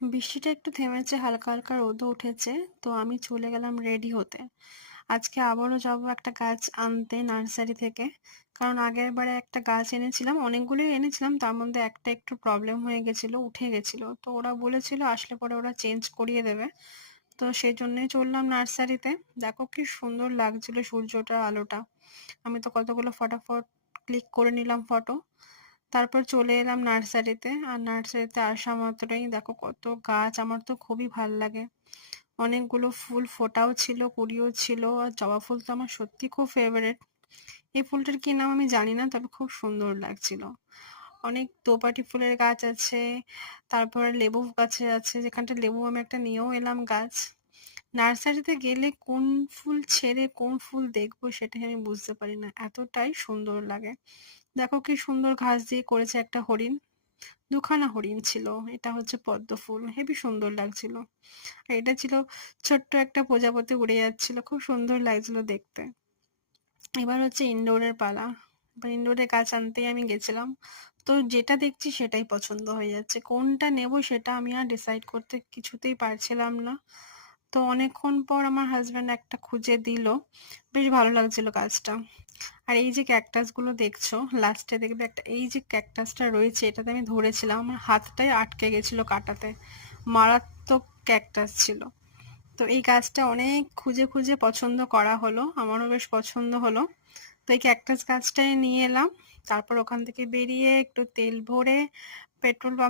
বৃষ্টিটা একটু থেমেছে, হালকা হালকা রোদও উঠেছে। তো আমি চলে গেলাম রেডি হতে। আজকে আবারও যাব একটা গাছ আনতে নার্সারি থেকে। কারণ আগের বারে একটা গাছ এনেছিলাম, অনেকগুলোই এনেছিলাম, তার মধ্যে একটা একটু প্রবলেম হয়ে গেছিল, উঠে গেছিল। তো ওরা বলেছিল আসলে পরে ওরা চেঞ্জ করিয়ে দেবে। তো সেই জন্যই চললাম নার্সারিতে। দেখো কি সুন্দর লাগছিল সূর্যটার আলোটা। আমি তো কতগুলো ফটাফট ক্লিক করে নিলাম ফটো। তারপর চলে এলাম নার্সারিতে। আর নার্সারিতে আসা মাত্রই দেখো কত গাছ, আমার তো খুবই ভাল লাগে। অনেকগুলো ফুল ফোটাও ছিল, কুড়িও ছিল। আর জবা ফুল তো আমার সত্যি খুব ফেভারিট। এই ফুলটার কি নাম আমি জানি না, তবে খুব সুন্দর লাগছিল। অনেক দোপাটি ফুলের গাছ আছে। তারপরে লেবু গাছে আছে, যেখানটা লেবু আমি একটা নিয়েও এলাম গাছ। নার্সারিতে গেলে কোন ফুল ছেড়ে কোন ফুল দেখবো সেটাই আমি বুঝতে পারি না, এতটাই সুন্দর লাগে। দেখো কি সুন্দর ঘাস দিয়ে করেছে একটা হরিণ। দুখানা হরিণ ছিল। এটা হচ্ছে পদ্ম ফুল, হেবি সুন্দর লাগছিল। আর এটা ছিল ছোট্ট একটা প্রজাপতি উড়ে যাচ্ছিল, খুব সুন্দর লাগছিল দেখতে। এবার হচ্ছে ইনডোরের পালা। এবার ইনডোরের গাছ আনতেই আমি গেছিলাম। তো যেটা দেখছি সেটাই পছন্দ হয়ে যাচ্ছে, কোনটা নেব সেটা আমি আর ডিসাইড করতে কিছুতেই পারছিলাম না। তো অনেকক্ষণ পর আমার হাজব্যান্ড একটা খুঁজে দিল। বেশ ভালো লাগছিল গাছটা। আর এই যে ক্যাকটাস গুলো দেখছো, লাস্টে দেখবে একটা, এই যে ক্যাকটাসটা রয়েছে এটাতে আমি ধরেছিলাম, আমার হাতটাই আটকে গেছিল কাটাতে। মারাত্মক ক্যাকটাস ছিল। তো এই গাছটা অনেক খুঁজে খুঁজে পছন্দ করা হলো, আমারও বেশ পছন্দ হলো। তো এই ক্যাকটাস গাছটাই নিয়ে এলাম। তারপর ওখান থেকে বেরিয়ে একটু তেল ভরে পেট্রোল পাম্প